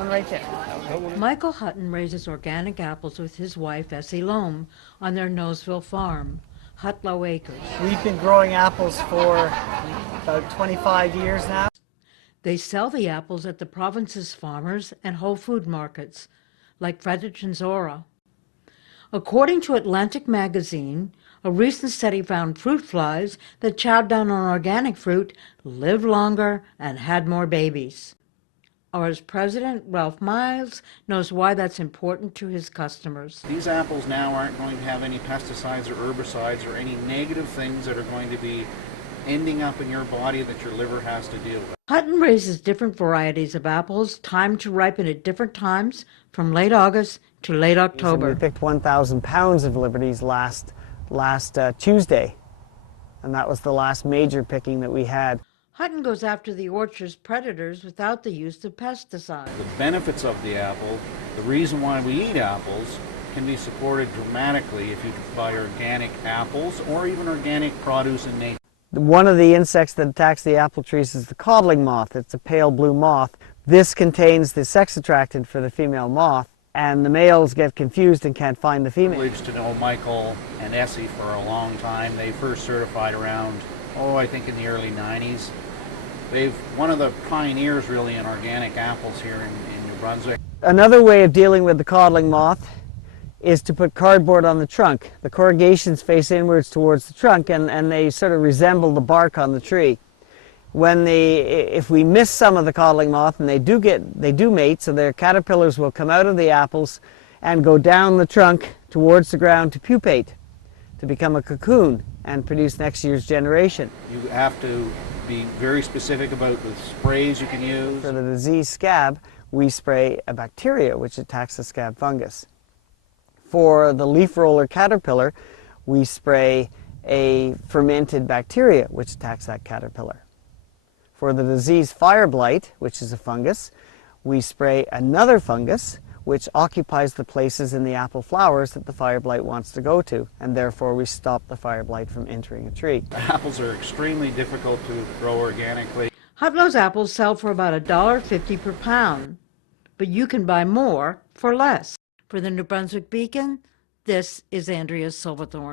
one right there. Michael Hutton raises organic apples with his wife, Essie Loam, on their Noseville farm, Hutlow Acres. We've been growing apples for about 25 years now. They sell the apples at the province's farmers and whole food markets, like Fredericton Zora. According to Atlantic Magazine, a recent study found fruit flies that chowed down on organic fruit lived longer and had more babies. Ours president, Ralph Miles, knows why that's important to his customers. These apples now aren't going to have any pesticides or herbicides or any negative things that are going to be ending up in your body that your liver has to deal with. Hutton raises different varieties of apples, timed to ripen at different times, from late August to late October. We picked 1,000 pounds of Liberties last Tuesday, and that was the last major picking that we had. Hutton goes after the orchard's predators without the use of pesticides. The benefits of the apple, the reason why we eat apples, can be supported dramatically if you buy organic apples or even organic produce in nature. One of the insects that attacks the apple trees is the codling moth. It's a pale blue moth. This contains the sex attractant for the female moth, and the males get confused and can't find the female. Privileged to know Michael and Essie for a long time. They first certified around, I think in the early 90s. They've one of the pioneers really in organic apples here in New Brunswick. Another way of dealing with the codling moth is to put cardboard on the trunk. The corrugations face inwards towards the trunk, and they sort of resemble the bark on the tree. If we miss some of the codling moth, and they do mate, so their caterpillars will come out of the apples and go down the trunk towards the ground to pupate, to become a cocoon and produce next year's generation. You have to be very specific about the sprays you can use. For the disease scab, we spray a bacteria which attacks the scab fungus. For the leaf roller caterpillar, we spray a fermented bacteria which attacks that caterpillar. For the disease fire blight, which is a fungus, we spray another fungus which occupies the places in the apple flowers that the fire blight wants to go to, and therefore we stop the fire blight from entering a tree. Apples are extremely difficult to grow organically. Hutlow's apples sell for about $1.50 per pound, but you can buy more for less. For the New Brunswick Beacon, this is Andrea Silverthorne.